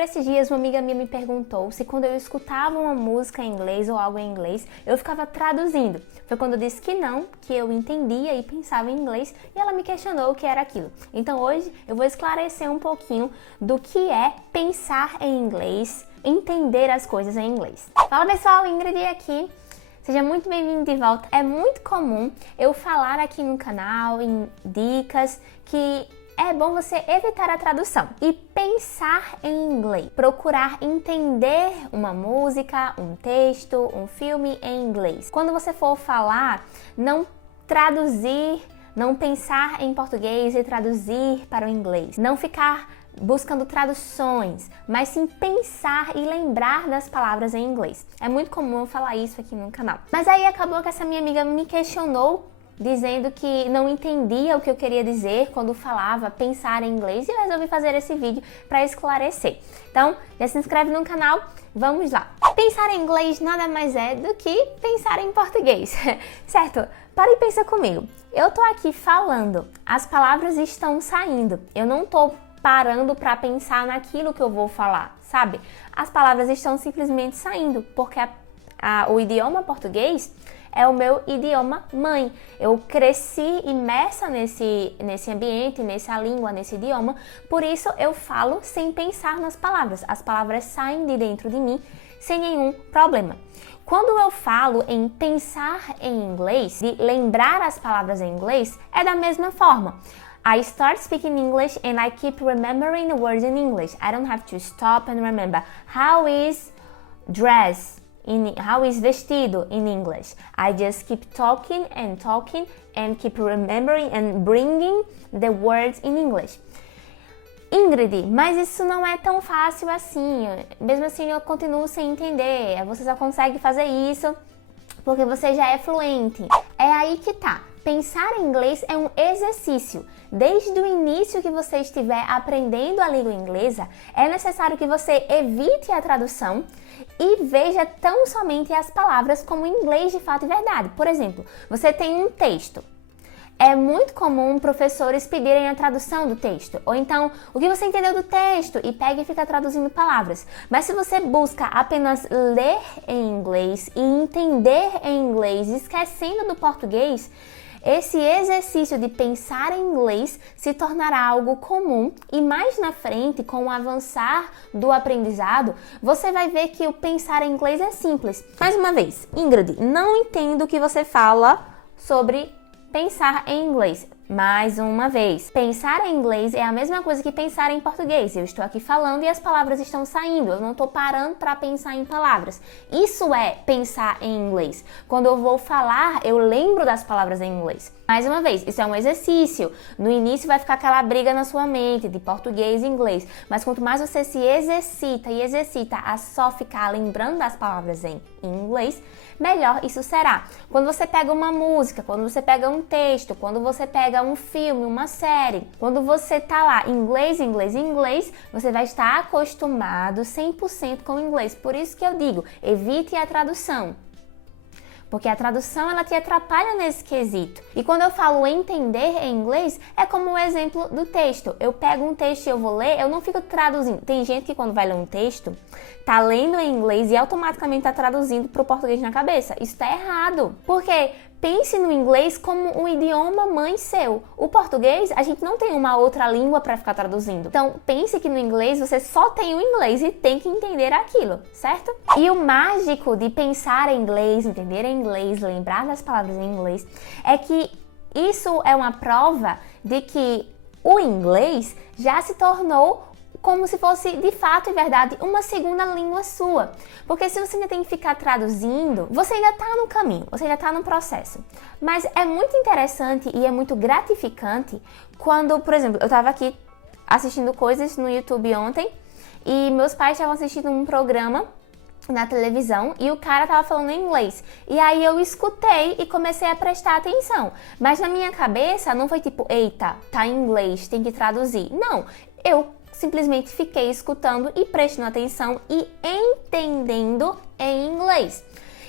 Esses dias uma amiga minha me perguntou se quando eu escutava uma música em inglês ou algo em inglês, eu ficava traduzindo. Foi quando eu disse que não, que eu entendia e pensava em inglês, e ela me questionou o que era aquilo. Então hoje eu vou esclarecer um pouquinho do que é pensar em inglês, entender as coisas em inglês. Fala pessoal, Ingrid aqui. Seja muito bem-vindo de volta. É muito comum eu falar aqui no canal, em dicas, que é bom você evitar a tradução e pensar em inglês. Procurar entender uma música, um texto, um filme em inglês. Quando você for falar, não traduzir, não pensar em português e traduzir para o inglês. Não ficar buscando traduções, mas sim pensar e lembrar das palavras em inglês. É muito comum eu falar isso aqui no canal. Mas aí acabou que essa minha amiga me questionou, dizendo que não entendia o que eu queria dizer quando falava pensar em inglês, e eu resolvi fazer esse vídeo para esclarecer. Então, já se inscreve no canal, vamos lá. Pensar em inglês nada mais é do que pensar em português, certo? Para e pensa comigo. Eu tô aqui falando, as palavras estão saindo, eu não tô parando para pensar naquilo que eu vou falar, sabe? As palavras estão simplesmente saindo, porque o idioma português é o meu idioma mãe. Eu cresci imersa nesse ambiente, nessa língua, nesse idioma, por isso eu falo sem pensar nas palavras. As palavras saem de dentro de mim sem nenhum problema. Quando eu falo em pensar em inglês, de lembrar as palavras em inglês, é da mesma forma. I start speaking English and I keep remembering the words in English. I don't have to stop and remember. How is dress? How is vestido in English? I just keep talking and keep remembering and bringing the words in English. Ingrid, mas isso não é tão fácil assim. Mesmo assim eu continuo sem entender. Você só consegue fazer isso porque você já é fluente. É aí que tá. Pensar em inglês é um exercício. Desde o início que você estiver aprendendo a língua inglesa, é necessário que você evite a tradução e veja tão somente as palavras como inglês de fato e verdade. Por exemplo, você tem um texto. É muito comum professores pedirem a tradução do texto, ou então o que você entendeu do texto e pega e fica traduzindo palavras. Mas se você busca apenas ler em inglês e entender em inglês, esquecendo do português, esse exercício de pensar em inglês se tornará algo comum e mais na frente, com o avançar do aprendizado, você vai ver que o pensar em inglês é simples. Mais uma vez, Ingrid, não entendo o que você fala sobre pensar em inglês. Mais uma vez, pensar em inglês é a mesma coisa que pensar em português. Eu estou aqui falando e as palavras estão saindo. Eu não estou parando para pensar em palavras. Isso é pensar em inglês. Quando eu vou falar, eu lembro das palavras em inglês. Mais uma vez, isso é um exercício. No início vai ficar aquela briga na sua mente de português e inglês. Mas quanto mais você se exercita e exercita a só ficar lembrando das palavras em inglês, melhor isso será. Quando você pega uma música, quando você pega um texto, quando você pega um filme, uma série, quando você tá lá inglês, você vai estar acostumado 100% com o inglês. Por isso que eu digo, evite a tradução. Porque a tradução, ela te atrapalha nesse quesito. E quando eu falo entender em inglês, é como o exemplo do texto. Eu pego um texto e eu vou ler, eu não fico traduzindo. Tem gente que quando vai ler um texto, tá lendo em inglês e automaticamente tá traduzindo pro português na cabeça. Isso tá errado. Porque pense no inglês como um idioma mãe seu. O português, a gente não tem uma outra língua para ficar traduzindo. Então, pense que no inglês você só tem o inglês e tem que entender aquilo, certo? E o mágico de pensar em inglês, entender em inglês, lembrar das palavras em inglês, é que isso é uma prova de que o inglês já se tornou como se fosse, de fato e verdade, uma segunda língua sua. Porque se você ainda tem que ficar traduzindo, você ainda está no caminho, você ainda está no processo. Mas é muito interessante e é muito gratificante quando, por exemplo, eu estava aqui assistindo coisas no YouTube ontem e meus pais estavam assistindo um programa na televisão e o cara tava falando em inglês. E aí eu escutei e comecei a prestar atenção. Mas na minha cabeça não foi tipo, eita, tá em inglês, tem que traduzir. Não, eu simplesmente fiquei escutando e prestando atenção e entendendo em inglês.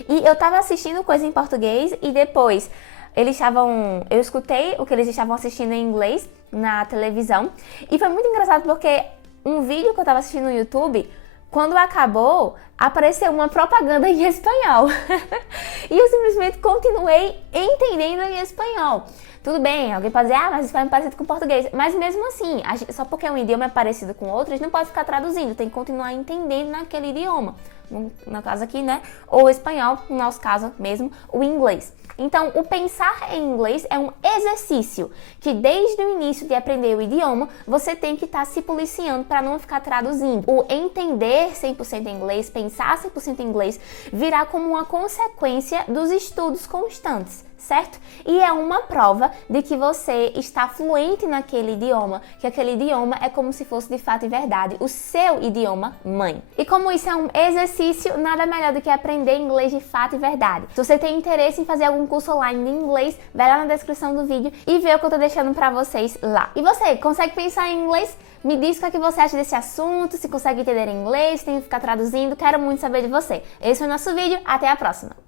E eu tava assistindo coisa em português e depois eu escutei o que eles estavam assistindo em inglês na televisão e foi muito engraçado porque um vídeo que eu tava assistindo no YouTube, quando acabou, apareceu uma propaganda em espanhol. E eu simplesmente continuei entendendo em espanhol. Tudo bem, alguém pode dizer, mas espanhol é parecido com português. Mas mesmo assim, só porque um idioma é parecido com outro, a gente não pode ficar traduzindo, tem que continuar entendendo naquele idioma. No caso aqui, né? Ou o espanhol, no nosso caso mesmo, o inglês. Então, o pensar em inglês é um exercício que desde o início de aprender o idioma, você tem que estar se policiando para não ficar traduzindo. O entender 100% em inglês, pensar 100% em inglês, virá como uma consequência dos estudos constantes, certo? E é uma prova de que você está fluente naquele idioma, que aquele idioma é como se fosse de fato e verdade o seu idioma mãe. E como isso é um exercício, nada melhor do que aprender inglês de fato e verdade. Se você tem interesse em fazer algum curso online de inglês, vai lá na descrição do vídeo e vê o que eu tô deixando pra vocês lá. E você, consegue pensar em inglês? Me diz o que você acha desse assunto, se consegue entender em inglês, tem que ficar traduzindo, quero muito saber de você. Esse foi o nosso vídeo, até a próxima!